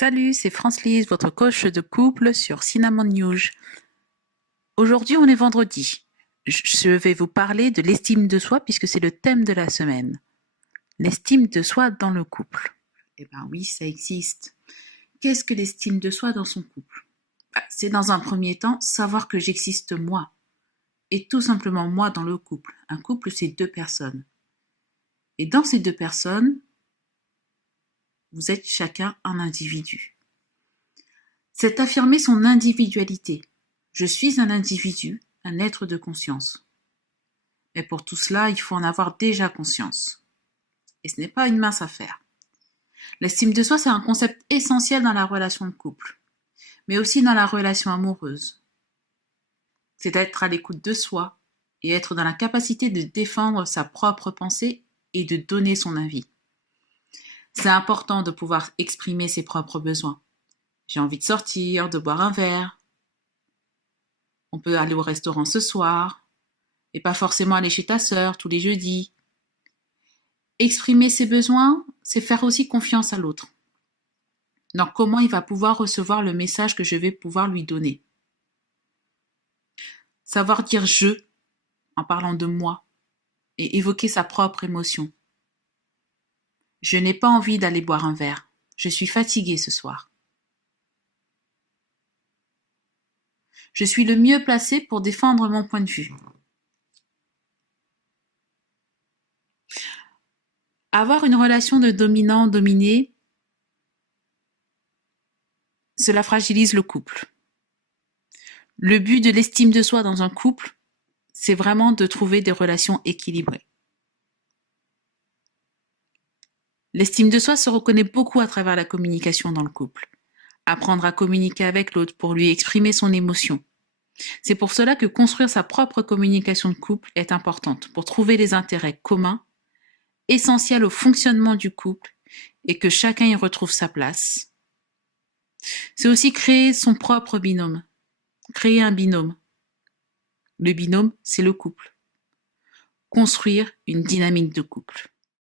Salut, c'est France-Lise, votre coach de couple sur Cinnamon News. Aujourd'hui, on est vendredi. Je vais vous parler de l'estime de soi puisque c'est le thème de la semaine. L'estime de soi dans le couple. Eh bien oui, ça existe. Qu'est-ce que l'estime de soi dans son couple? C'est dans un premier temps savoir que j'existe moi. Et tout simplement moi dans le couple. Un couple, c'est deux personnes. Et dans ces deux personnes, vous êtes chacun un individu. C'est affirmer son individualité. Je suis un individu, un être de conscience. Mais pour tout cela, il faut en avoir déjà conscience. Et ce n'est pas une mince affaire. L'estime de soi, c'est un concept essentiel dans la relation de couple, mais aussi dans la relation amoureuse. C'est être à l'écoute de soi et être dans la capacité de défendre sa propre pensée et de donner son avis. C'est important de pouvoir exprimer ses propres besoins. J'ai envie de sortir, de boire un verre. On peut aller au restaurant ce soir, et pas forcément aller chez ta sœur tous les jeudis. Exprimer ses besoins, c'est faire aussi confiance à l'autre. Donc comment il va pouvoir recevoir le message que je vais pouvoir lui donner. Savoir dire je en parlant de moi et évoquer sa propre émotion. Je n'ai pas envie d'aller boire un verre. Je suis fatiguée ce soir. Je suis le mieux placé pour défendre mon point de vue. Avoir une relation de dominant-dominé, cela fragilise le couple. Le but de l'estime de soi dans un couple, c'est vraiment de trouver des relations équilibrées. L'estime de soi se reconnaît beaucoup à travers la communication dans le couple. Apprendre à communiquer avec l'autre pour lui exprimer son émotion. C'est pour cela que construire sa propre communication de couple est importante, pour trouver les intérêts communs, essentiels au fonctionnement du couple, et que chacun y retrouve sa place. C'est aussi créer son propre binôme. Créer un binôme. Le binôme, c'est le couple. Construire une dynamique de couple.